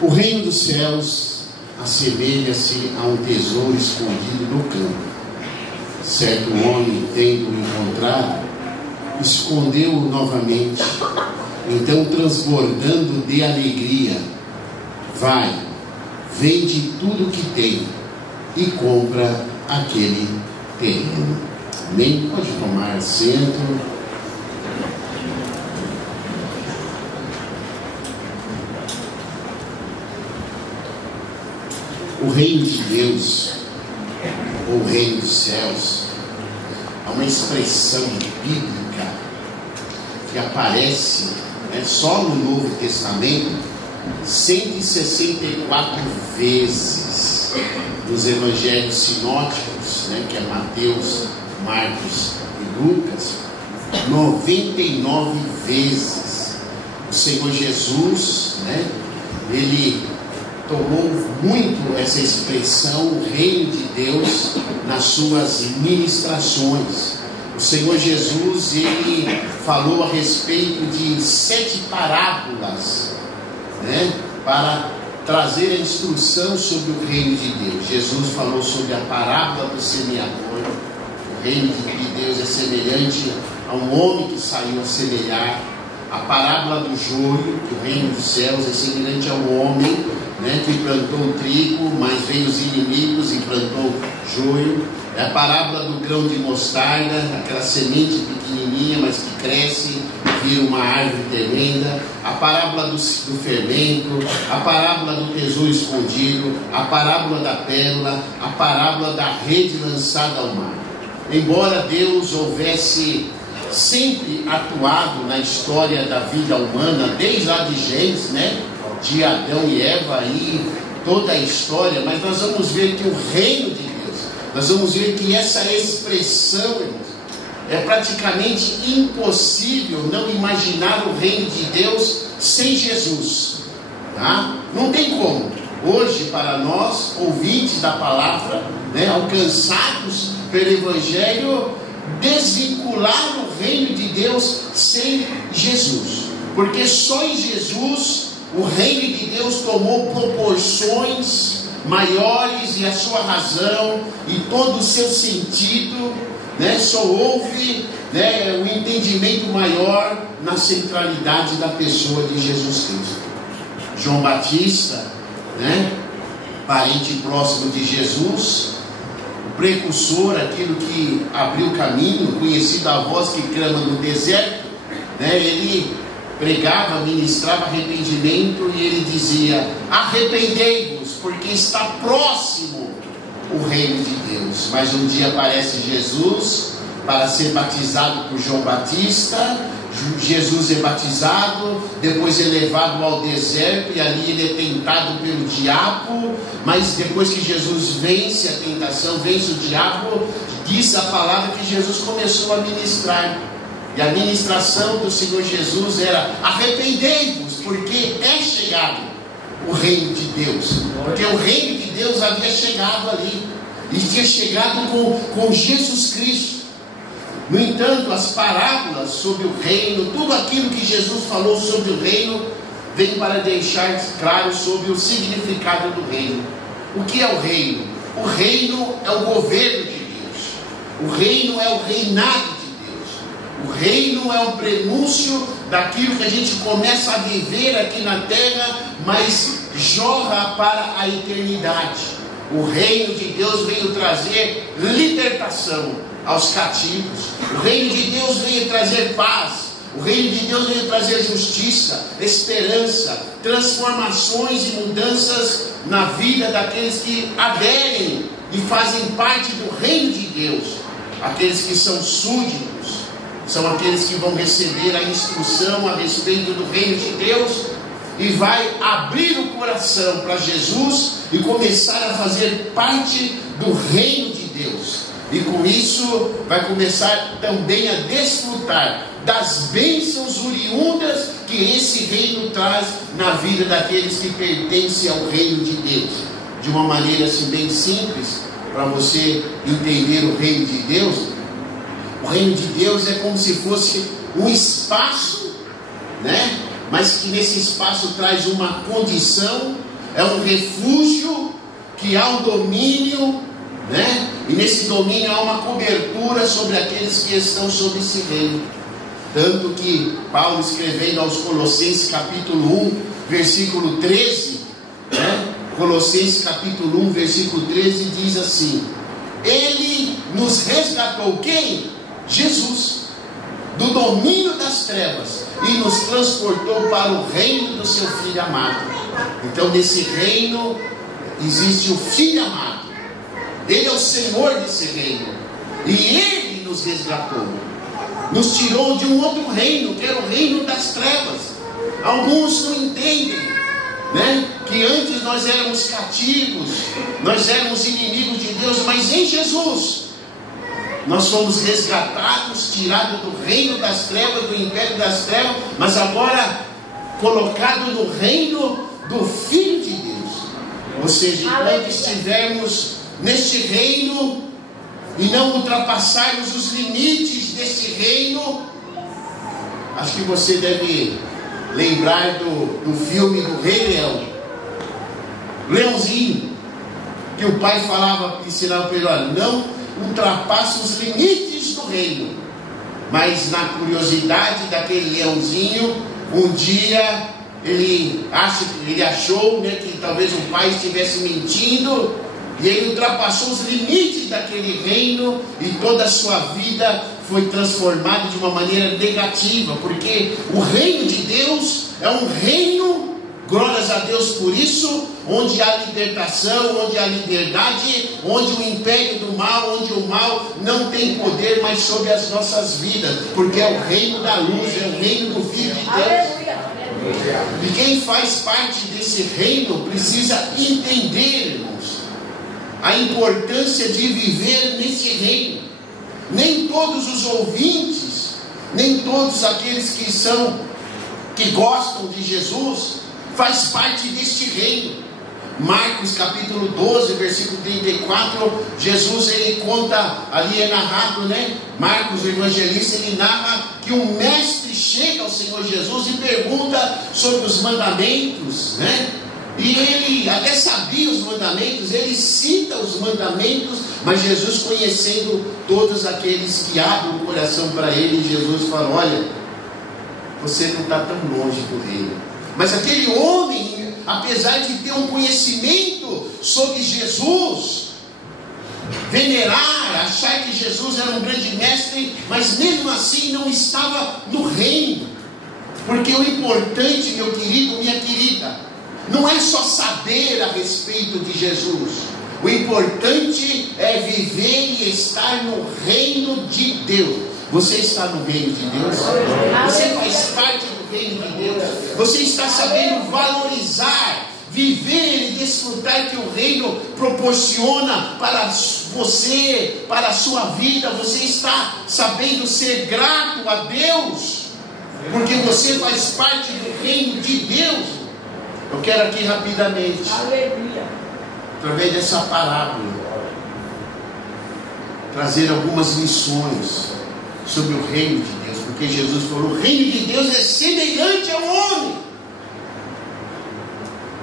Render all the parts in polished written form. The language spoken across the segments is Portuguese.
O reino dos céus assemelha-se a um tesouro escondido no campo. Certo homem, tendo-o encontrado, escondeu-o novamente. Então, transbordando de alegria, vai, vende tudo o que tem e compra aquele terreno. Amém? Pode tomar assento. O reino de Deus, ou o reino dos céus, é uma expressão bíblica que aparece só no Novo Testamento 164 vezes nos evangelhos sinóticos, que é Mateus, Marcos e Lucas. 99 vezes o Senhor Jesus, ele tomou muito essa expressão, o reino de Deus, nas suas ministrações. O Senhor Jesus, ele falou a respeito de 7 parábolas, para trazer a instrução sobre o reino de Deus. Jesus falou sobre a parábola do semeador. O reino de Deus é semelhante a um homem que saiu a semear. A parábola do joio, que o reino dos céus é semelhante ao homem, que plantou trigo, mas veio os inimigos e plantou joio. É a parábola do grão de mostarda, aquela semente pequenininha, mas que cresce, vira uma árvore tremenda. A parábola do fermento, a parábola do tesouro escondido, a parábola da pérola, a parábola da rede lançada ao mar. Embora Deus houvesse sempre atuado na história da vida humana, desde lá de Gênesis, de Adão e Eva, e toda a história, mas nós vamos ver que o reino de Deus, nós vamos ver que essa expressão, é praticamente impossível não imaginar o reino de Deus sem Jesus, Não tem como. Hoje, para nós, ouvintes da palavra, alcançados pelo Evangelho, desvincular o reino de Deus sem Jesus, porque só em Jesus o reino de Deus tomou proporções maiores, e a sua razão e todo o seu sentido, só houve um entendimento maior na centralidade da pessoa de Jesus Cristo. João Batista, parente próximo de Jesus, precursor, aquilo que abriu o caminho, conhecido a voz que clama no deserto, ele pregava, ministrava arrependimento, e ele dizia: arrependei-vos, porque está próximo o reino de Deus. Mas um dia aparece Jesus para ser batizado por João Batista. Jesus é batizado, depois é levado ao deserto, e ali ele é tentado pelo diabo. Mas depois que Jesus vence a tentação, vence o diabo, diz a palavra que Jesus começou a ministrar. E a ministração do Senhor Jesus era: arrependei-vos, porque é chegado o reino de Deus. Porque o reino de Deus havia chegado ali, e tinha chegado com Jesus Cristo. No entanto, as parábolas sobre o reino, tudo aquilo que Jesus falou sobre o reino, vem para deixar claro sobre o significado do reino. O que é o reino? O reino é o governo de Deus. O reino é o reinado de Deus. O reino é o prenúncio daquilo que a gente começa a viver aqui na terra, mas jorra para a eternidade. O reino de Deus veio trazer libertação aos cativos. O reino de Deus veio trazer paz. O reino de Deus veio trazer justiça, esperança, transformações e mudanças na vida daqueles que aderem e fazem parte do reino de Deus. Aqueles que são súditos são aqueles que vão receber a instrução a respeito do reino de Deus, e vai abrir o coração para Jesus e começar a fazer parte do reino de Deus. E com isso vai começar também a desfrutar das bênçãos oriundas que esse reino traz na vida daqueles que pertencem ao reino de Deus. De uma maneira assim bem simples, para você entender o reino de Deus, o reino de Deus é como se fosse um espaço, mas que nesse espaço traz uma condição é um refúgio que há um domínio, né? E nesse domínio há uma cobertura sobre aqueles que estão sob esse reino. Tanto que Paulo, escrevendo aos Colossenses capítulo 1, versículo 13, né? Colossenses capítulo 1, versículo 13, diz assim: Ele nos resgatou, quem? Jesus, do domínio das trevas, e nos transportou para o reino do seu Filho amado. Então nesse reino existe o Filho amado. Ele é o Senhor desse reino, e Ele nos resgatou, nos tirou de um outro reino, que era o reino das trevas. Alguns não entendem, né? Que antes nós éramos cativos, nós éramos inimigos de Deus, mas em Jesus nós fomos resgatados, tirados do reino das trevas, do império das trevas, mas agora colocados no reino do Filho de Deus. Ou seja, enquanto estivermos neste reino e não ultrapassarmos os limites desse reino, acho que você deve lembrar do filme do Rei Leão. Leãozinho, que o pai falava, ensinava para ele: olha, não ultrapasse os limites do reino. Mas na curiosidade daquele leãozinho, um dia ele achou, né, que talvez o pai estivesse mentindo, e ele ultrapassou os limites daquele reino, e toda a sua vida foi transformada de uma maneira negativa, porque o reino de Deus é um reino, glórias a Deus por isso, onde há libertação, onde há liberdade, onde o império do mal, onde o mal não tem poder mais sobre as nossas vidas, porque é o reino da luz, é o reino do Filho de Deus. E quem faz parte desse reino precisa entender, irmãos, a importância de viver nesse reino. Nem todos os ouvintes, nem todos aqueles que gostam de Jesus faz parte deste reino. Marcos capítulo 12, versículo 34, Jesus ele conta, ali é narrado, né? Marcos, o evangelista, ele narra que um mestre chega ao Senhor Jesus e pergunta sobre os mandamentos, né? E ele até sabia os mandamentos, ele cita os mandamentos, mas Jesus, conhecendo todos aqueles que abrem o coração para ele, Jesus fala: olha, você não está tão longe do reino. Mas aquele homem, apesar de ter um conhecimento sobre Jesus, venerar, achar que Jesus era um grande mestre, mas mesmo assim não estava no reino. Porque o importante, meu querido, minha querida, não é só saber a respeito de Jesus. O importante é viver e estar no reino de Deus. Você está no reino de Deus? Você faz parte do reino de Deus? Você está sabendo valorizar, viver e desfrutar que o reino proporciona para você, para a sua vida? Você está sabendo ser grato a Deus, porque você faz parte do reino de Deus? Eu quero aqui rapidamente, através dessa parábola, trazer algumas lições sobre o reino de Deus, porque Jesus falou: o reino de Deus é semelhante ao homem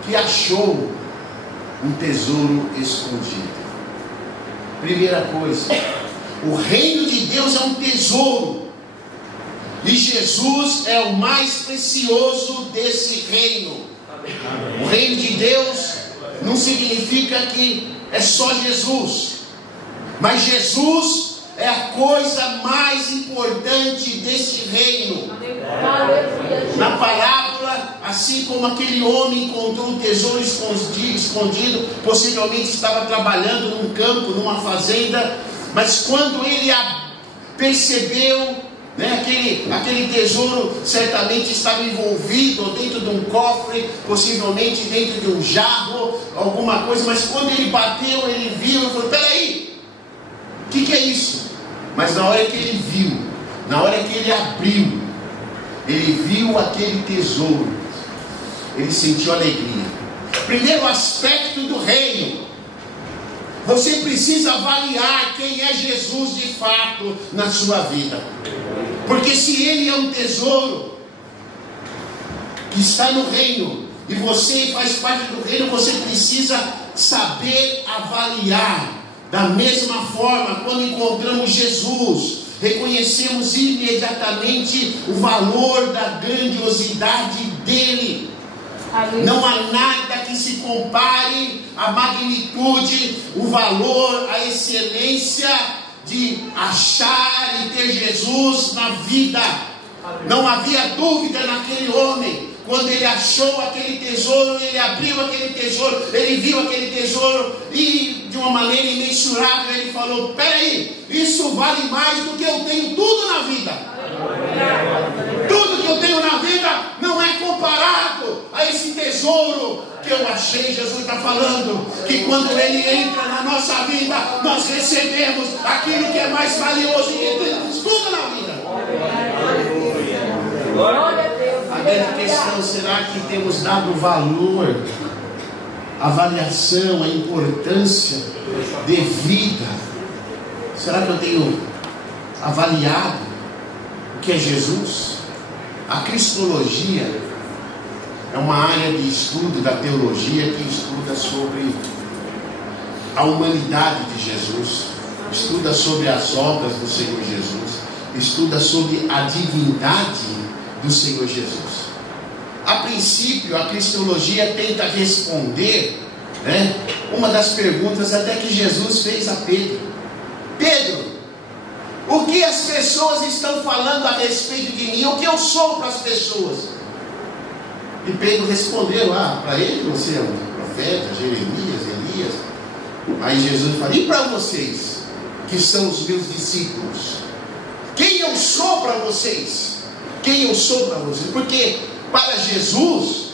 que achou um tesouro escondido. Primeira coisa, o reino de Deus é um tesouro, e Jesus é o mais precioso desse reino. O reino de Deus não significa que é só Jesus, mas Jesus é a coisa mais importante deste reino. Na parábola, assim como aquele homem encontrou um tesouro escondido, possivelmente estava trabalhando num campo, numa fazenda, mas quando ele percebeu, né, aquele tesouro certamente estava envolvido dentro de um cofre, possivelmente dentro de um jarro, alguma coisa, mas quando ele bateu, ele viu e falou: peraí, o que é isso? Mas na hora que ele viu, na hora que ele abriu, ele viu aquele tesouro, ele sentiu alegria. Primeiro aspecto do reino: você precisa avaliar quem é Jesus de fato na sua vida. Porque se ele é um tesouro que está no reino, e você faz parte do reino, você precisa saber avaliar. Da mesma forma, quando encontramos Jesus, reconhecemos imediatamente o valor da grandiosidade dele. Não há nada que se compare à magnitude, o valor, a excelência de achar e ter Jesus na vida. Não havia dúvida naquele homem. Quando ele achou aquele tesouro, ele abriu aquele tesouro, ele viu aquele tesouro e de uma maneira imensurável ele falou: peraí, isso vale mais do que eu tenho tudo na vida. Tudo que eu tenho na vida não é comparado a esse tesouro que eu achei. Jesus está falando que quando ele entra na nossa vida, nós recebemos aquilo que é mais valioso do que temos tudo na vida. A grande questão: será que temos dado valor, avaliação, a importância devida? Será que eu tenho avaliado o que é Jesus? A cristologia é uma área de estudo da teologia que estuda sobre a humanidade de Jesus, estuda sobre as obras do Senhor Jesus, estuda sobre a divindade do Senhor Jesus. A princípio, a cristologia tenta responder, uma das perguntas até que Jesus fez a Pedro: Pedro, o que as pessoas estão falando a respeito de mim? O que eu sou para as pessoas? E Pedro respondeu para ele: você é um profeta, Jeremias, Elias. Aí Jesus fala: e para vocês, que são os meus discípulos, quem eu sou para vocês? Quem eu sou para vocês? Porque para Jesus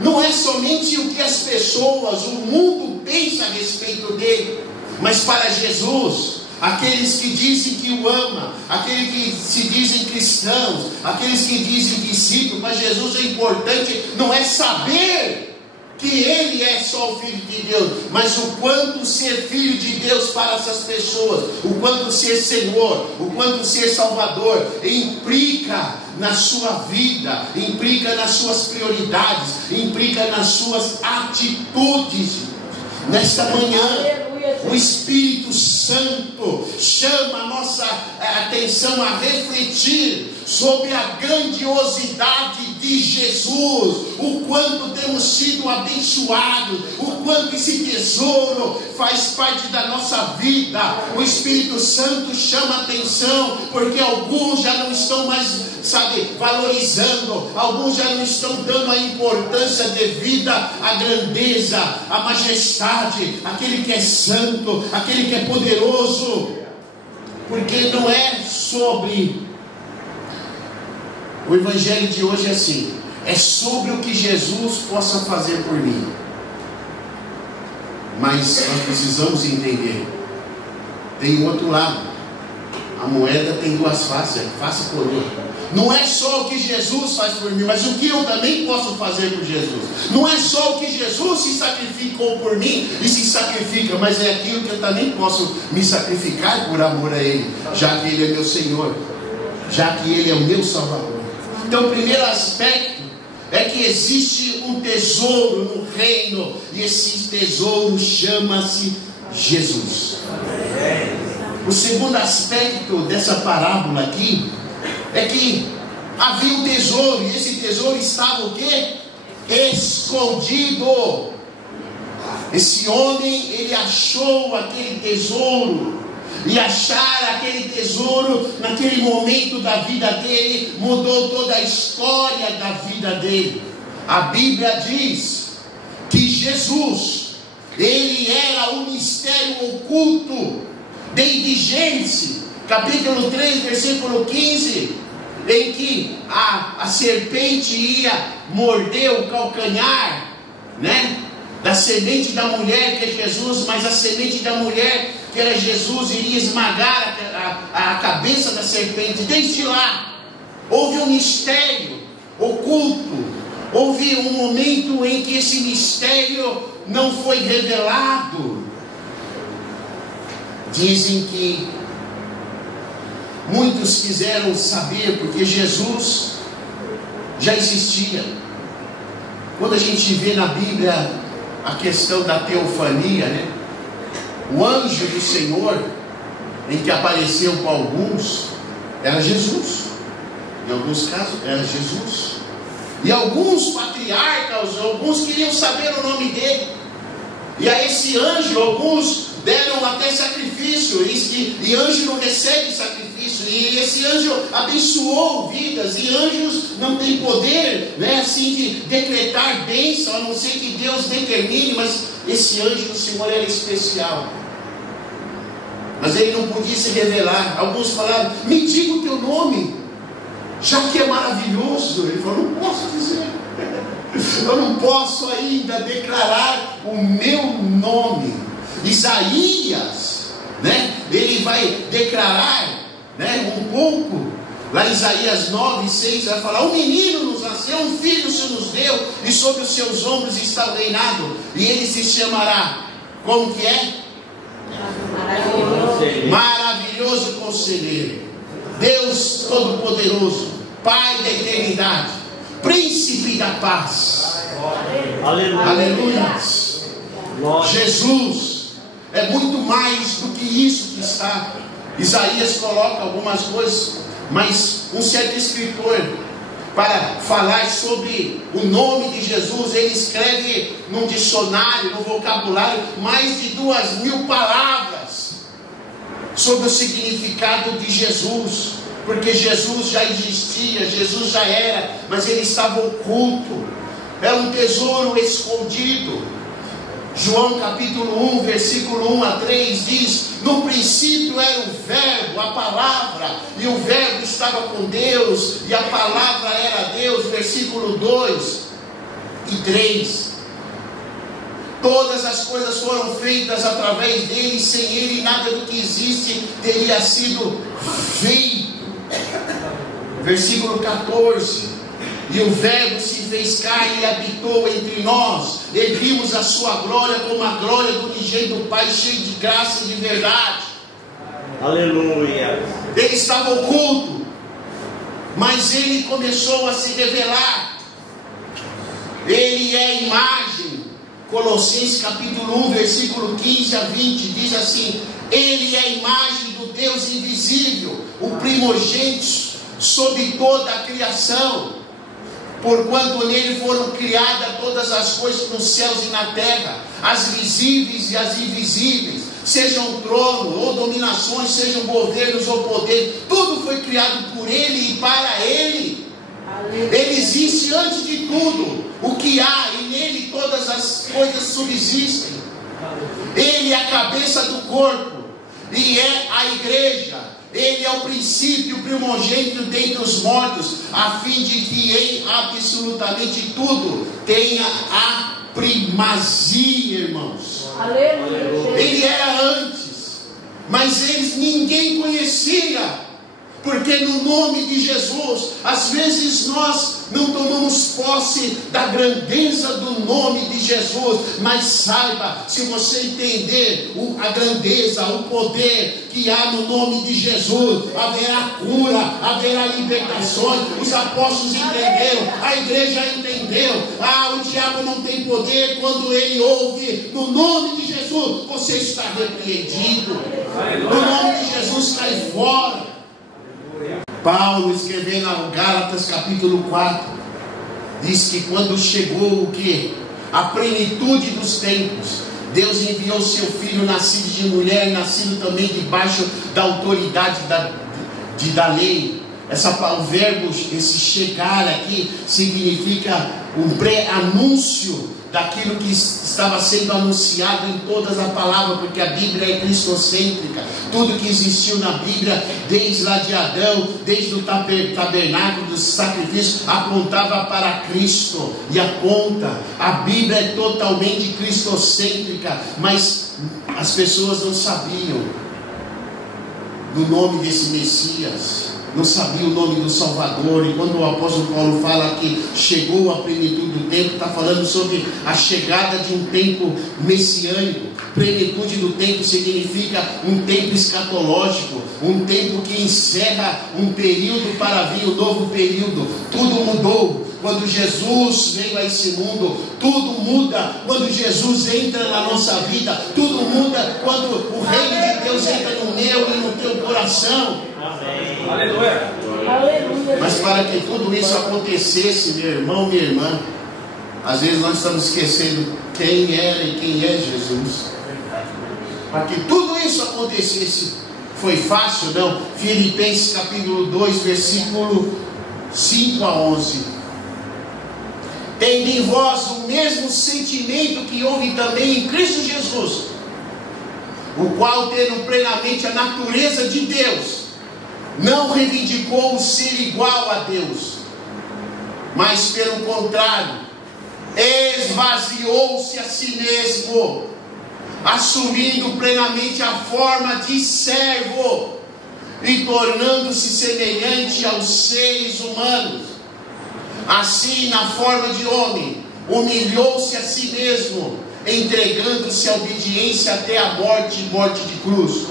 não é somente o que as pessoas, o mundo pensa a respeito dele, mas para Jesus, aqueles que dizem que o ama, aqueles que se dizem cristãos, aqueles que dizem discípulos, para Jesus é importante não é saber que ele é só o Filho de Deus, mas o quanto ser Filho de Deus para essas pessoas, o quanto ser Senhor, o quanto ser Salvador implica na sua vida, implica nas suas prioridades, implica nas suas atitudes. Nesta manhã, o Espírito Santo chama a nossa atenção a refletir sobre a grandiosidade de Jesus, o quanto temos sido abençoados, o quanto esse tesouro faz parte da nossa vida. O Espírito Santo chama a atenção porque alguns já não estão mais, valorizando, alguns já não estão dando a importância devida à grandeza, à majestade, aquele que é santo, aquele que é poderoso. Porque não é sobre... O evangelho de hoje é assim: é sobre o que Jesus possa fazer por mim. Mas nós precisamos entender, tem outro lado. A moeda tem duas faces, face e coroa. Não é só o que Jesus faz por mim, mas o que eu também posso fazer por Jesus. Não é só o que Jesus se sacrificou por mim e se sacrifica, mas é aquilo que eu também posso me sacrificar por amor a Ele, já que Ele é meu Senhor, já que Ele é o meu Salvador. Então, o primeiro aspecto é que existe um tesouro no reino, e esse tesouro chama-se Jesus. O segundo aspecto dessa parábola aqui é que havia um tesouro, e esse tesouro estava o quê? Escondido. Esse homem, ele achou aquele tesouro. E achar aquele tesouro naquele momento da vida dele mudou toda a história da vida dele. A Bíblia diz que Jesus, ele era um mistério oculto desde Gênesis, capítulo 3, versículo 15, em que a serpente ia morder o calcanhar, da semente da mulher, que é Jesus, mas a semente da mulher, que era Jesus, iria esmagar a cabeça da serpente. Desde lá houve um mistério oculto, houve um momento em que esse mistério não foi revelado. Dizem que muitos quiseram saber, porque Jesus já existia. quando a gente vê na Bíblia a questão da teofania, né? O anjo do Senhor, em que apareceu com alguns, era Jesus. Em alguns casos era Jesus. E alguns patriarcas, alguns queriam saber o nome dele. E a esse anjo, alguns deram até sacrifício. E anjo não recebe sacrifício. E esse anjo abençoou vidas. E anjos não têm poder, né, assim, de decretar bênção, a não ser que Deus determine. Mas esse anjo do Senhor era especial. Mas ele não podia se revelar. Alguns falaram: me diga o teu nome, já que é maravilhoso. Ele falou: não posso dizer. Eu não posso ainda declarar o meu nome. Isaías, né, ele vai declarar, né, um pouco. Lá em Isaías 9:6 vai falar: um menino nos nasceu, um filho se nos deu, e sobre os seus ombros está o reinado, e ele se chamará, como que é? Maravilhoso Conselheiro, Deus Todo-Poderoso, Pai da eternidade, Príncipe da paz. Aleluia. Jesus é muito mais do que isso que está. Isaías coloca algumas coisas, mas um certo escritor, para falar sobre o nome de Jesus, ele escreve num dicionário, no vocabulário, mais de 2.000 palavras sobre o significado de Jesus. Porque Jesus já existia, Jesus já era, mas ele estava oculto. É um tesouro escondido. João capítulo 1, versículo 1 a 3 diz: no princípio era o verbo, a palavra, e o verbo estava com Deus, e a palavra era Deus. Versículo 2 e 3: todas as coisas foram feitas através dele, sem ele nada do que existe teria sido feito. Versículo 14: e o verbo se fez carne e habitou entre nós, e vimos a sua glória como a glória do unigênito do Pai, cheio de graça e de verdade. Aleluia. Ele estava oculto, mas ele começou a se revelar. Ele é a imagem. Colossenses capítulo 1, versículo 15 a 20 diz assim: ele é a imagem do Deus invisível, o primogênito sobre toda a criação, porquanto nele foram criadas todas as coisas nos céus e na terra, as visíveis e as invisíveis, sejam trono ou dominações, sejam governos ou poder, tudo foi criado por ele e para ele. Ele existe antes de tudo o que há, e nele todas as coisas subsistem. Ele é a cabeça do corpo, e é a igreja. Ele é o princípio, o primogênito dentre os mortos, a fim de que em absolutamente tudo tenha a primazia, irmãos. Aleluia. Ele era antes, mas ninguém conhecia. Porque no nome de Jesus, às vezes nós não tomamos posse da grandeza do nome de Jesus. Mas saiba, se você entender a grandeza, o poder que há no nome de Jesus, haverá cura, haverá libertações. Os apóstolos entenderam, a igreja entendeu. O diabo não tem poder quando ele ouve no nome de Jesus. Você está repreendido. No nome de Jesus cai fora. Paulo, escrevendo ao Gálatas capítulo 4, diz que quando chegou o que? A plenitude dos tempos, Deus enviou seu filho, nascido de mulher, nascido também debaixo da autoridade da lei. O verbo, esse chegar aqui, significa um pré-anúncio daquilo que estava sendo anunciado em todas as palavras, porque a Bíblia é cristocêntrica. Tudo que existiu na Bíblia, desde lá de Adão, desde o tabernáculo, dos sacrifícios, apontava para Cristo, e aponta. A Bíblia é totalmente cristocêntrica, mas as pessoas não sabiam do nome desse Messias. não sabia o nome do Salvador. E quando o apóstolo Paulo fala que chegou a plenitude do tempo, está falando sobre a chegada de um tempo messiânico. Plenitude do tempo significa um tempo escatológico, um tempo que encerra um período para vir um novo período. Tudo mudou quando Jesus veio a esse mundo, tudo muda quando Jesus entra na nossa vida, tudo muda quando o reino de Deus entra no meu e no teu coração. Amém. Aleluia. Mas para que tudo isso acontecesse, meu irmão, minha irmã, às vezes nós estamos esquecendo quem era e quem é Jesus. Para que tudo isso acontecesse, foi fácil? Não. Filipenses capítulo 2, versículo 5 a 11. Tendo em vós o mesmo sentimento que houve também em Cristo Jesus, o qual, tendo plenamente a natureza de Deus, não reivindicou o ser igual a Deus, mas pelo contrário, esvaziou-se a si mesmo, assumindo plenamente a forma de servo e tornando-se semelhante aos seres humanos. Assim, na forma de homem, humilhou-se a si mesmo, entregando-se à obediência até a morte de cruz.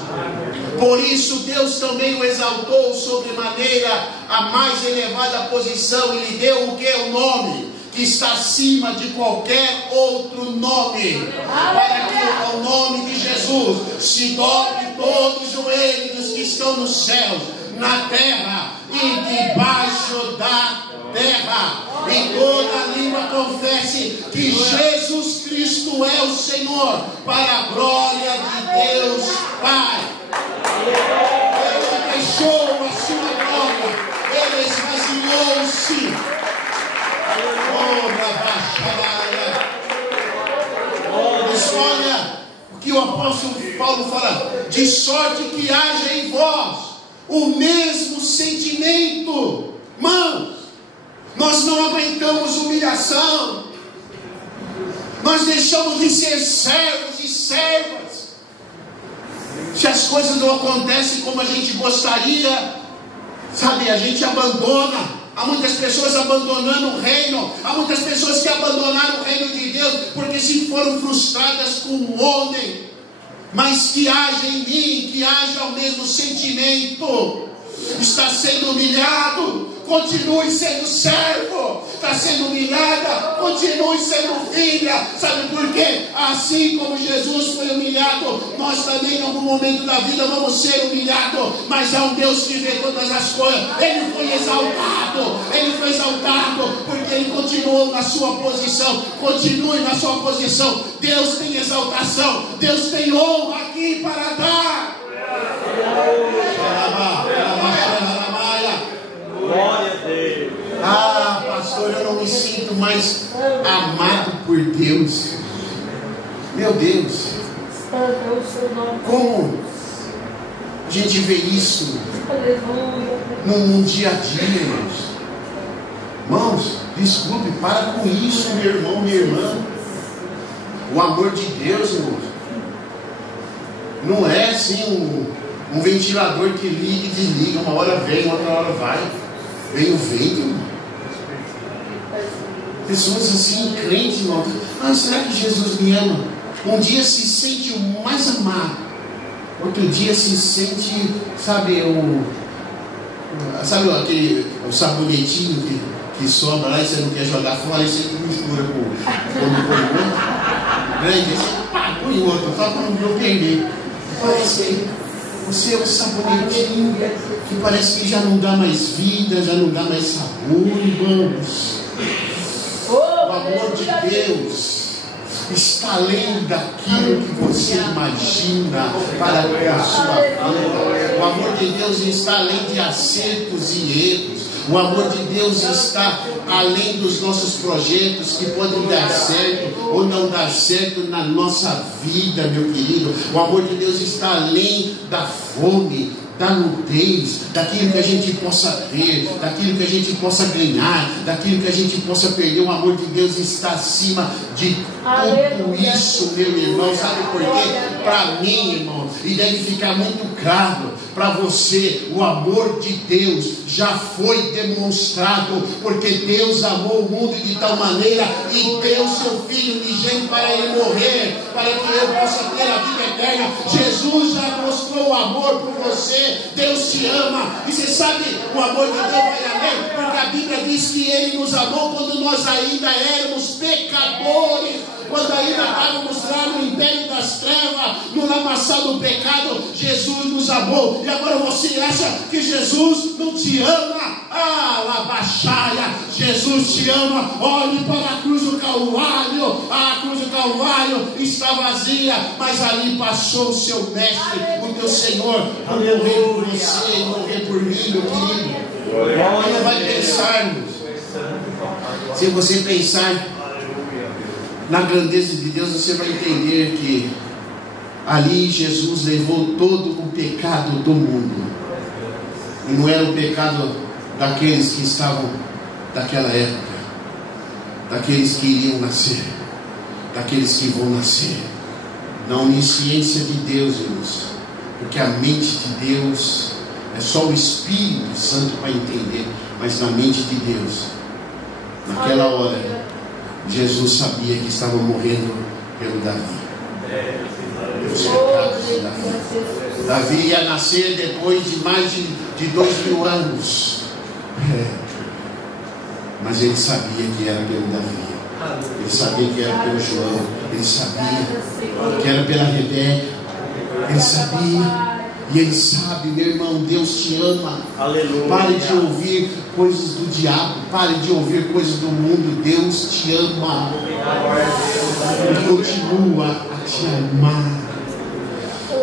Por isso Deus também o exaltou sobremaneira a mais elevada posição e lhe deu o que? O nome que está acima de qualquer outro nome, para que ao nome de Jesus se dobre todo o joelho dos que estão nos céus, na terra e debaixo da terra, e toda língua confesse que Jesus Cristo é o Senhor, para a glória de Deus Pai. Ele deixou a sua glória, ele esvaziou-se. Olha o que o apóstolo Paulo fala: de sorte que haja em vós o mesmo sentimento. Mãos, nós não aguentamos humilhação, nós deixamos de ser servos e servas. Se as coisas não acontecem como a gente gostaria, sabe, a gente abandona. Há muitas pessoas abandonando o reino, há muitas pessoas que abandonaram o reino de Deus porque se foram frustradas com o homem. Mas que haja em mim, que haja o mesmo sentimento. Está sendo humilhado, continue sendo servo. Está sendo humilhada, continue sendo filha. Sabe por quê? Assim como Jesus foi humilhado, nós também em algum momento da vida vamos ser humilhados. Mas há um Deus que vê todas as coisas. Ele foi exaltado porque ele continuou na sua posição. Continue na sua posição. Deus tem exaltação, Deus tem honra aqui para dar. Glória a Deus. Ah, pastor, eu não me sinto mais amado por Deus. Meu Deus, como a gente vê isso no dia a dia, irmãos? Irmãos, desculpe, para com isso, meu irmão, minha irmã. O amor de Deus, irmãos, não é assim um ventilador que liga e desliga. Uma hora vem, outra hora vai. Vem o vento. Pessoas assim, crentes, irmão. Ah, será que Jesus me ama? Um dia se sente o mais amado, outro dia se sente, sabe, aquele o sabonetinho que sobra lá e você não quer jogar fora, e você mistura quando põe outro grande, você põe outro, só para não perder. Parece que você é um sabonetinho que parece que já não dá mais vida, já não dá mais sabor, irmãos. O amor de Deus está além daquilo que você imagina para com a sua vida. O amor de Deus está além de acertos e erros. O amor de Deus está além dos nossos projetos que podem dar certo ou não dar certo na nossa vida, meu querido. O amor de Deus está além da fome, da nudez, daquilo que a gente possa ver, daquilo que a gente possa ganhar, daquilo que a gente possa perder. O amor de Deus está acima de tudo isso, meu irmão. Sabe por quê? Para mim, irmão, e deve ficar muito claro para você, o amor de Deus já foi demonstrado, porque Deus amou o mundo de tal maneira e deu seu Filho unigênito para ele morrer, para que eu possa ter a vida eterna. Jesus já mostrou o amor por você. Deus te ama. E você sabe, o amor de Deus vai além, porque a Bíblia diz que Ele nos amou quando nós ainda éramos pecadores, quando ainda estávamos lá no império das trevas, no lamaçal do pecado. Jesus nos amou. E agora você acha que Jesus não te ama? Ah, labaxaia, Jesus te ama. Olhe para a cruz do Calvário. A cruz do Calvário está vazia, mas ali passou o seu mestre, o teu Senhor, para morrer por você, morrer por mim, meu querido. Não vai pensar, se você pensar na grandeza de Deus, você vai entender que ali Jesus levou todo o pecado do mundo. E não era o pecado daqueles que estavam daquela época, daqueles que iriam nascer, daqueles que vão nascer. Na onisciência de Deus, irmãos, porque a mente de Deus é só o Espírito Santo para entender, mas na mente de Deus, naquela hora, Jesus sabia que estava morrendo pelo Davi, pelos pecados de Davi. Davi ia nascer depois de mais de 2000 anos, mas ele sabia que era pelo Davi, ele sabia que era pelo João, ele sabia que era pela Rebeca, ele sabia. E Ele sabe, meu irmão, Deus te ama. Aleluia. Pare de ouvir coisas do diabo, pare de ouvir coisas do mundo. Deus te ama. Ele continua a te amar.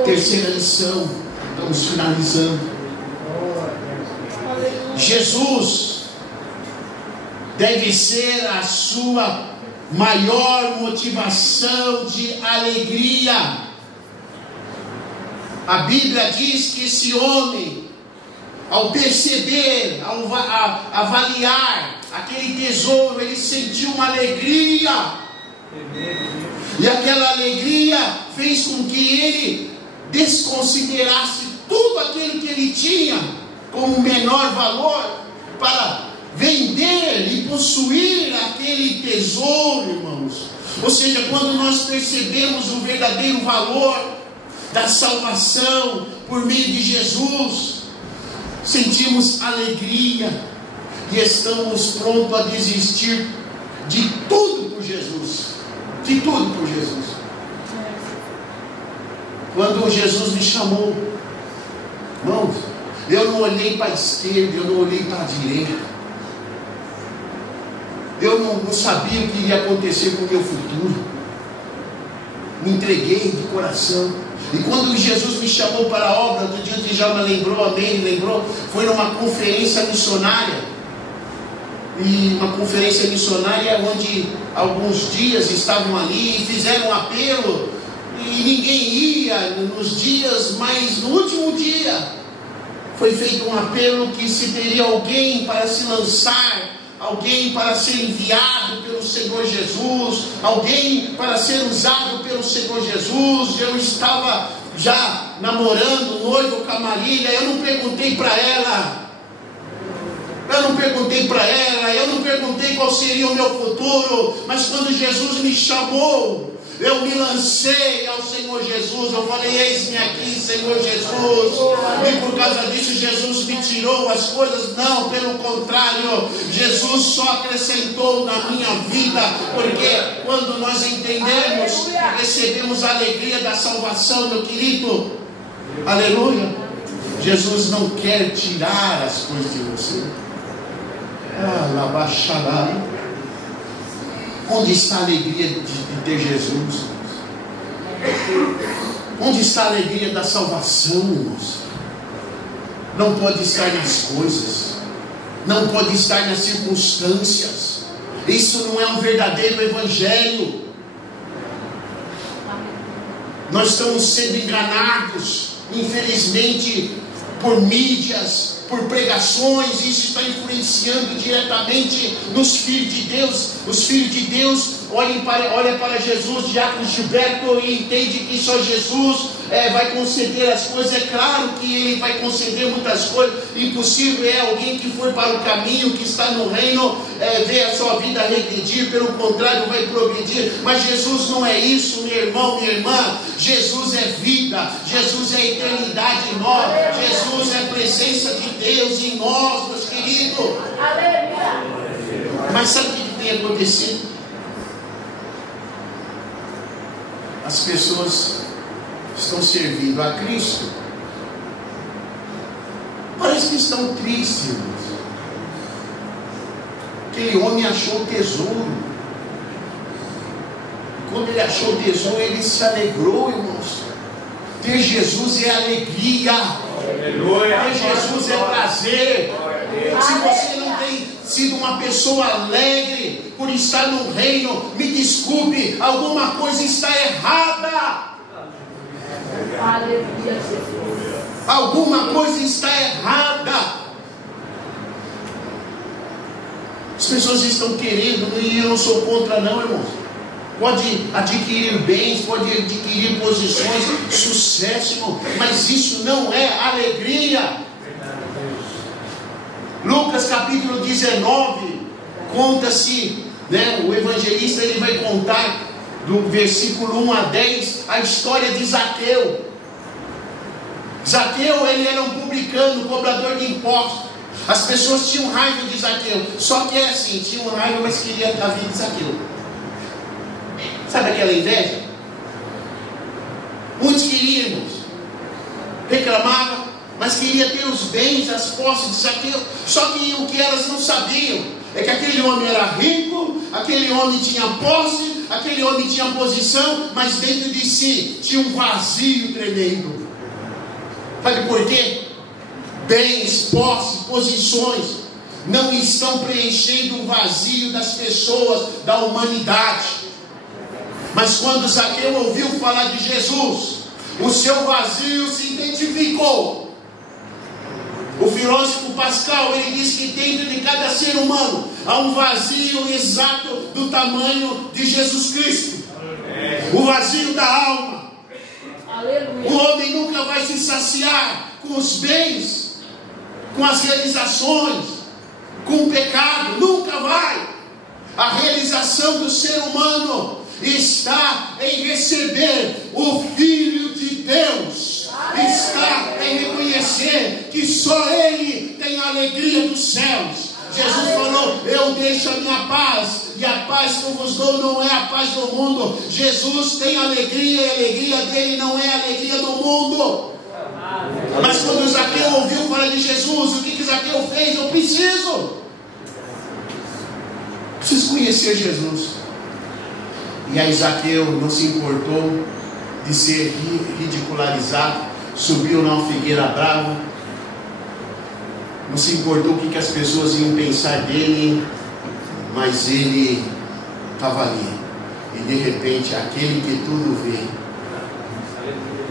Terceira lição, estamos finalizando. Jesus deve ser a sua maior motivação de alegria. A Bíblia diz que esse homem, ao perceber, ao avaliar aquele tesouro, ele sentiu uma alegria. E aquela alegria fez com que ele desconsiderasse tudo aquilo que ele tinha como menor valor para vender e possuir aquele tesouro, irmãos. Ou seja, quando nós percebemos o verdadeiro valor da salvação por meio de Jesus, sentimos alegria e estamos prontos a desistir de tudo por Jesus, de tudo por Jesus. Quando Jesus me chamou, irmãos, eu não olhei para a esquerda, eu não olhei para a direita, eu não sabia o que iria acontecer com o meu futuro, me entreguei de coração. E quando Jesus me chamou para a obra, outro dia o Djalma lembrou, amém, lembrou, foi numa conferência missionária. E uma conferência missionária onde alguns dias estavam ali e fizeram um apelo. E ninguém ia nos dias, mas no último dia foi feito um apelo que se teria alguém para se lançar, alguém para ser enviado pelo Senhor Jesus, alguém para ser usado pelo Senhor Jesus. Eu estava já namorando, noivo com a Marília. Eu não perguntei para ela, eu não perguntei qual seria o meu futuro, mas quando Jesus me chamou, eu me lancei ao Senhor Jesus. Eu falei: eis-me aqui, Senhor Jesus. E por causa disso Jesus me tirou as coisas? Não, pelo contrário, Jesus só acrescentou na minha vida. Porque quando nós entendemos, recebemos a alegria da salvação, meu querido, aleluia, Jesus não quer tirar as coisas de você. Onde está a alegria de ter Jesus? Onde está a alegria da salvação, irmãos? Não pode estar nas coisas, não pode estar nas circunstâncias. Isso não é um verdadeiro evangelho. Nós estamos sendo enganados. Infelizmente, por mídias, por pregações. Isso está influenciando diretamente nos filhos de Deus. Os filhos de Deus olham para Jesus, Diácono Gilberto, e entendem que só Jesus vai conceder as coisas. É claro que Ele vai conceder muitas coisas. Impossível é alguém que foi para o caminho, que está no reino, ver a sua vida regredir. Pelo contrário, vai progredir. Mas Jesus não é isso, meu irmão, minha irmã. Jesus é vida, Jesus é eternidade em nós, Jesus é a presença de Deus em nós, meus queridos. Mas sabe o que tem acontecido? As pessoas estão servindo a Cristo, parece que estão tristes, irmãos. Aquele homem achou o tesouro. Quando ele achou o tesouro, ele se alegrou, irmãos. Ter Jesus é alegria. Ter Jesus é prazer. Se você não tem sido uma pessoa alegre por estar no reino, me desculpe, alguma coisa está errada. Alguma coisa está errada. As pessoas estão querendo, e eu não sou contra não, irmãos. Pode adquirir bens, pode adquirir posições, sucesso, irmão, mas isso não é alegria. Lucas capítulo 19, conta-se, o evangelista ele vai contar do versículo 1 a 10 a história de Zaqueu. Zaqueu, ele era um publicano, cobrador de impostos. As pessoas tinham raiva de Zaqueu, só que era assim, tinham raiva, mas queriam a vida de Zaqueu. Sabe aquela inveja? Muitos queriam, reclamavam, mas queriam ter os bens, as posses de Zaqueu. Só que o que elas não sabiam é que aquele homem era rico, aquele homem tinha posse, aquele homem tinha posição, mas dentro de si tinha um vazio tremendo. Sabe por quê? Bens, posses, posições não estão preenchendo o vazio das pessoas, da humanidade. Mas quando Zaqueu ouviu falar de Jesus, o seu vazio se identificou. O filósofo Pascal, ele diz que dentro de cada ser humano há um vazio exato do tamanho de Jesus Cristo. O vazio da alma. O homem nunca vai se saciar com os bens, com as realizações, com o pecado. Nunca vai. A realização do ser humano está em receber o Filho de Deus, está em reconhecer que só Ele tem a alegria dos céus. Jesus falou: eu deixo a minha paz, e a paz que eu vos dou não é a paz do mundo. Jesus tem alegria, e a alegria dele não é a alegria do mundo. Mas quando Zaqueu ouviu falar de Jesus, o que Zaqueu fez? Eu preciso conhecer Jesus. E aí Zaqueu não se importou de ser ridicularizado, subiu na figueira brava, não se importou o que as pessoas iam pensar dele, mas ele estava ali. E de repente aquele que tudo vê,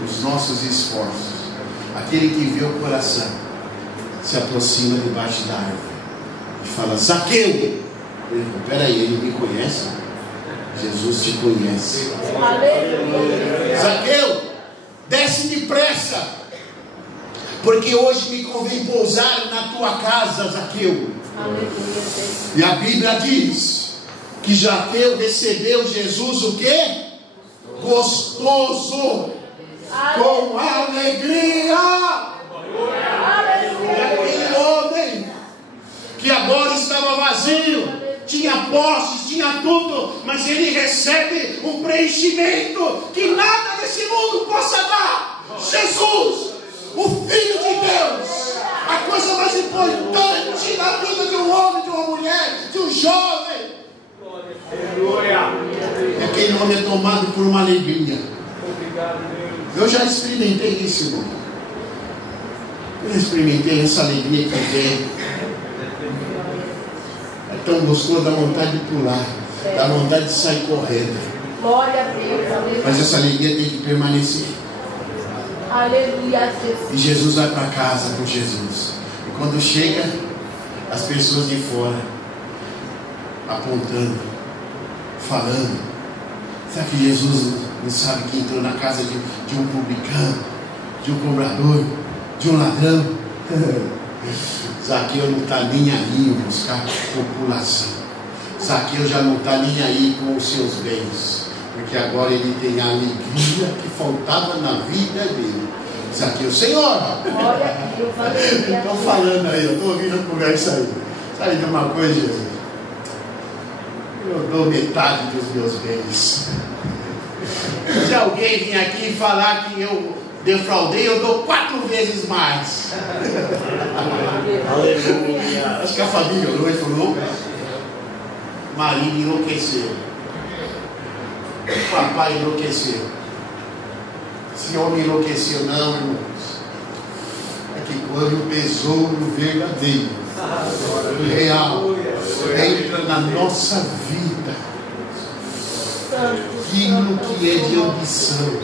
os nossos esforços, aquele que vê o coração, se aproxima debaixo da árvore e fala: Zaqueu! Ele falou: peraí, ele me conhece? Jesus te conhece. Aleluia. Zaqueu, desce depressa, porque hoje me convém pousar na tua casa, Zaqueu. Aleluia. E a Bíblia diz que Zaqueu recebeu Jesus o quê? Gostoso, com alegria. Aleluia. Aquele homem que agora estava vazio, tinha posses, tinha tudo, mas ele recebe um preenchimento que nada nesse mundo possa dar. Jesus, o Filho de Deus, a coisa mais importante na vida de um homem, de uma mulher, de um jovem. E aquele homem é tomado por uma alegria. Eu já experimentei isso, irmão. Eu experimentei essa alegria que vem. Tão gostoso, dá vontade de pular, dá vontade de sair correndo. Glória a Deus. Mas essa alegria tem que permanecer. Aleluia, Jesus. E Jesus vai para casa com Jesus. E quando chega, as pessoas de fora apontando, falando. Será que Jesus não sabe que entrou na casa de um publicano, de um cobrador, de um ladrão? Zaqueu não está nem aí em buscar população. Zaqueu já não está nem aí com os seus bens, porque agora ele tem a alegria que faltava na vida dele. Zaqueu, Senhor, Olha aqui, eu falei. estou falando aí, eu estou ouvindo a conversa aí. Sabe de uma coisa, Jesus? Eu dou metade dos meus bens. Se alguém vir aqui e falar que eu defraudei, eu dou 4 vezes mais. Aleluia. Acho que a família olhou e falou: marido enlouqueceu, papai enlouqueceu, esse homem enlouqueceu. Não, irmãos, é que quando o tesouro verdadeiro, real, entra na nossa vida, aquilo que é de ambição,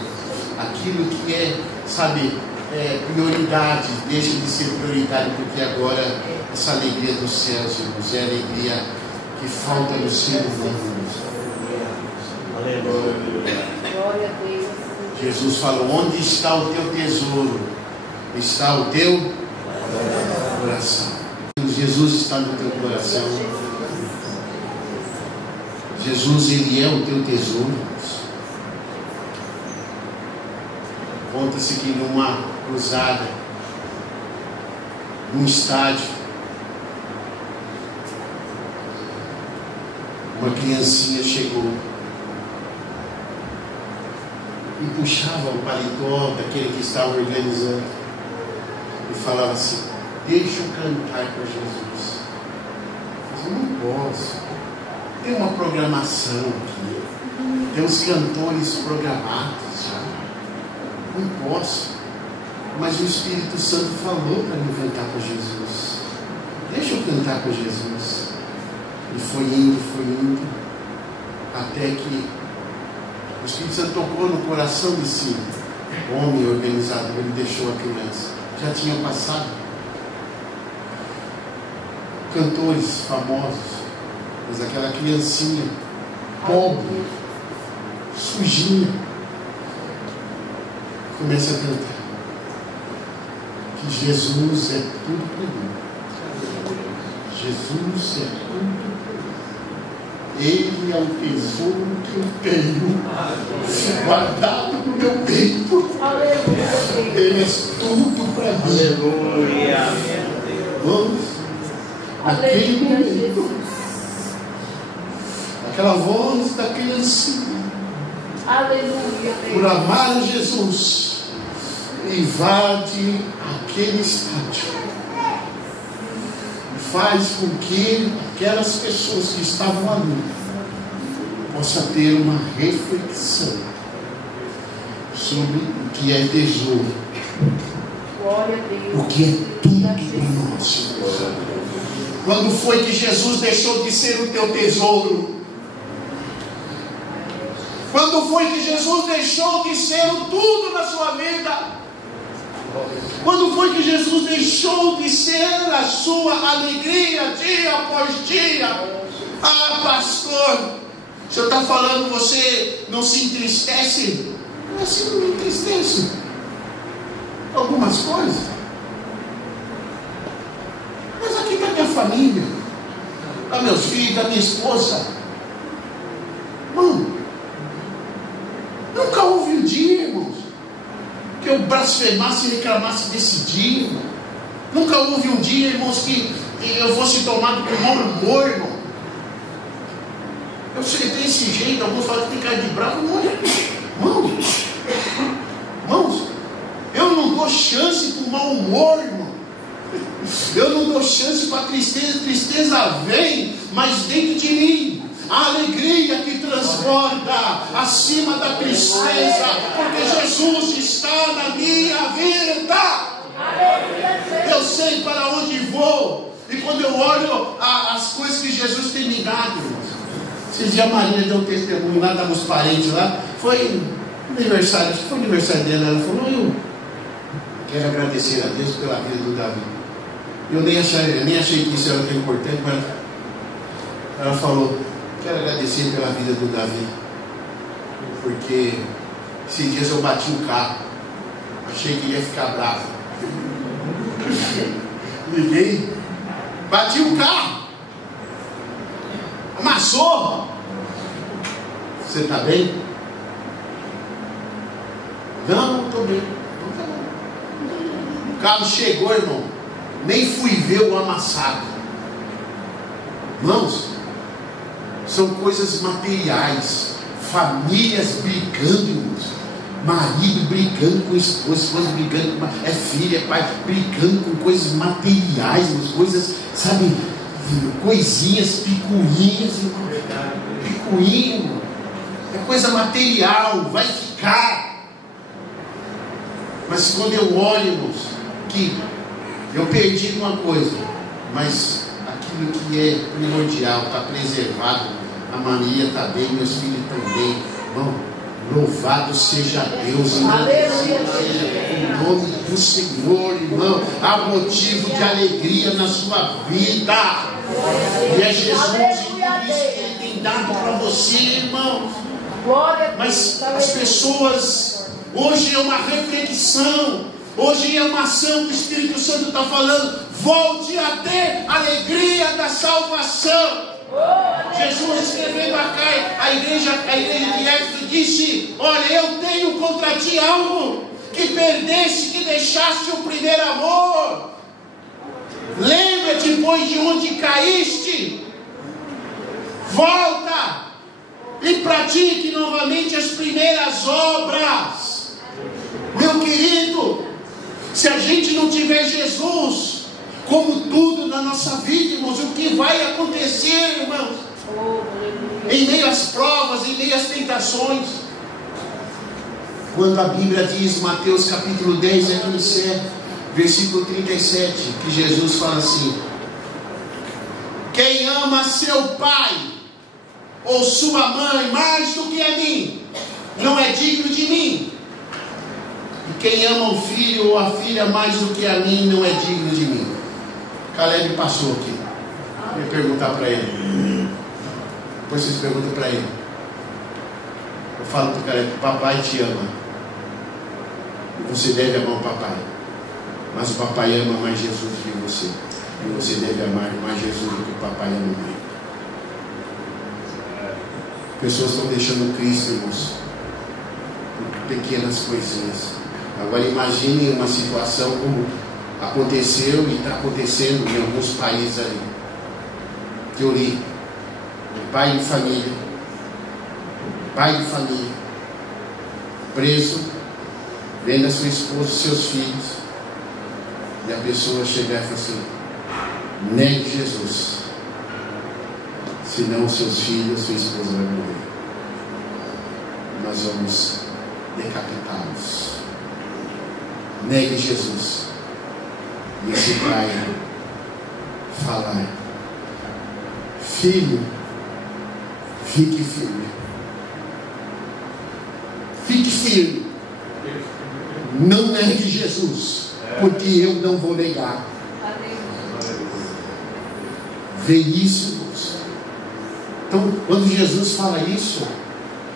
aquilo que é, sabe, prioridade, deixa de ser prioridade, porque agora essa alegria dos céus, irmãos, é a alegria que falta no ser humano. Aleluia. Glória a Deus. Jesus falou: onde está o teu tesouro, está o teu coração. Jesus está no teu coração. Jesus, Ele é o teu tesouro. Conta-se que numa cruzada, num estádio, uma criancinha chegou e puxava o paletó daquele que estava organizando e falava assim: deixa eu cantar para Jesus. Mas eu não posso. Tem uma programação aqui. Tem uns cantores programados já. Não posso. Mas o Espírito Santo falou para mim cantar para Jesus. Deixa eu cantar para Jesus. E foi indo, até que o Espírito Santo tocou no coração desse homem organizador. Ele deixou a criança. Já tinha passado. Cantores famosos, mas aquela criancinha pobre, sujinha, começa a cantar que Jesus é tudo para mim. Jesus é tudo para mim. Ele é o tesouro que eu tenho guardado no meu peito. Aleluia. Ele é tudo para mim. Aleluia. Vamos, naquele Aleluia, momento, Jesus. aquela voz da criancinha, Aleluia. por amar a Jesus, invade aquele estádio e faz com que aquelas pessoas que estavam ali possam ter uma reflexão sobre o que é tesouro, Glória a Deus. o que é tudo nosso. Quando foi que Jesus deixou de ser o teu tesouro? Quando foi que Jesus deixou de ser o tudo na sua vida? Quando foi que Jesus deixou de ser a sua alegria dia após dia? Ah, pastor, o senhor está falando, você não se entristece? Assim não me entristece. Algumas coisas. Mas aqui está minha família, está meus filhos, está minha esposa. Mano, nunca houve um dia, irmãos, que eu blasfemasse e reclamasse desse dia, irmão. Nunca houve um dia, irmãos, que eu fosse tomado com mau humor, irmão. Eu sei desse jeito, alguns falam que tem cara de bravo, não é? Irmãos, eu não dou chance para o mau humor, irmão. Eu não dou chance para a tristeza. Tristeza vem, mas dentro de mim a alegria que transborda acima da tristeza, porque Jesus está na minha vida. Eu sei para onde vou, e quando eu olho as coisas que Jesus tem me dado, esses dias a Maria deu um testemunho lá, estávamos parentes lá, foi aniversário, acho que foi aniversário dela, ela falou: quero agradecer a Deus pela vida do Davi. Eu nem achei que isso era tão importante, mas ela falou: quero agradecer pela vida do Davi, porque esses dias eu bati o carro, achei que ia ficar bravo. Liguei, bati o carro, amassou. Você está bem? Não estou bem. Então tá bom. O carro chegou, irmão, nem fui ver o amassado. Irmãos, são coisas materiais, famílias brigando, irmãos. Marido brigando com esposa brigando com filha, pai, brigando com coisas materiais, irmãos, coisas, sabe, coisinhas, picuinhas, irmão. Picuinho, irmão. É coisa material, vai ficar. Mas quando eu olho, irmãos, que eu perdi uma coisa, mas aquilo que é primordial está preservado. A Maria está bem, meus filhos também, irmão. Louvado seja Deus, irmão. Em nome do Senhor, irmão. Há motivo de alegria na sua vida. E é Jesus e tudo isso que Ele tem dado para você, irmão. Mas as pessoas, hoje é uma reflexão, hoje é uma ação que o Espírito Santo está falando. Volte a ter alegria da salvação. Jesus, escrevendo a igreja de Éfeso, disse: olha, eu tenho contra ti algo, que perdeste, que deixaste o primeiro amor. Lembra-te, pois, de onde caíste, volta e pratique novamente as primeiras obras. Meu querido, se a gente não tiver Jesus como tudo na nossa vida, irmãos, o que vai acontecer, irmãos? Em meio às provas, em meio às tentações. Quando a Bíblia diz, Mateus capítulo 10, versículo 37, que Jesus fala assim: quem ama seu pai ou sua mãe mais do que a mim, não é digno de mim. E quem ama o filho ou a filha mais do que a mim, não é digno de mim. Caleb passou aqui. Eu ia perguntar para ele. Depois vocês perguntam para ele. Eu falo para o Caleb: papai te ama. E você deve amar o papai. Mas o papai ama mais Jesus do que você. E você deve amar mais Jesus do que o papai ama a mãe. Pessoas estão deixando Cristo, irmãos, por pequenas coisinhas. Agora imagine uma situação como aconteceu e está acontecendo em alguns países ali, que eu li. Um pai de família, preso, vendo a sua esposa e seus filhos, e a pessoa chegar e falar assim: negue Jesus, senão seus filhos, sua esposa vai morrer. Nós vamos decapitá-los. Negue Jesus. E esse pai falar: filho, fique firme. Fique firme. Não negue Jesus, porque eu não vou negar. Vê isso, irmãos. Então, quando Jesus fala isso,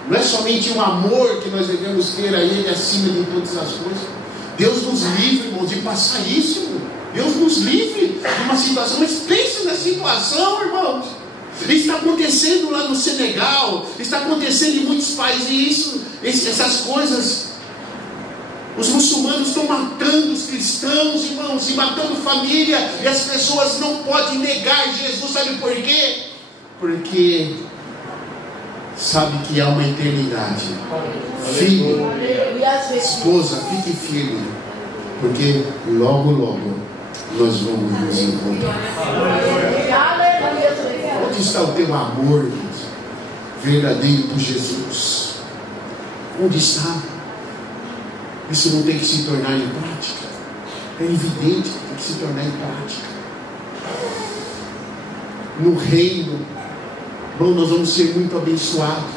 não é somente um amor que nós devemos ter a Ele acima de todas as coisas. Deus nos livre, irmão, de passar isso, irmão. Deus nos livre de uma situação. Mas pense na situação, irmãos. Está acontecendo lá no Senegal, está acontecendo em muitos países, essas coisas. Os muçulmanos estão matando os cristãos, irmãos, e matando família, e as pessoas não podem negar Jesus. Sabe por quê? Porque sabe que há uma eternidade. Filho, esposa, fique firme, porque logo, logo nós vamos nos encontrar. Onde está o teu amor, irmãos, verdadeiro por Jesus? Onde está? Isso não tem que se tornar em prática. É evidente que tem que se tornar em prática. No reino, irmão, nós vamos ser muito abençoados.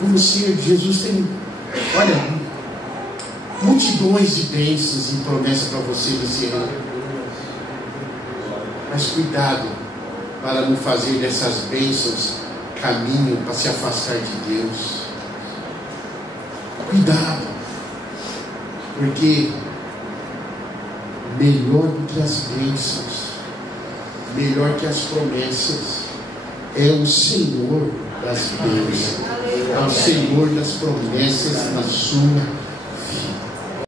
Vamos ser, Jesus tem, olha, multidões de bênçãos e promessas para você nesse ano. Mas cuidado para não fazer dessas bênçãos caminho para se afastar de Deus. Cuidado, porque melhor do que as bênçãos, melhor que as promessas, é o Senhor das bênçãos, é o Senhor das promessas na sua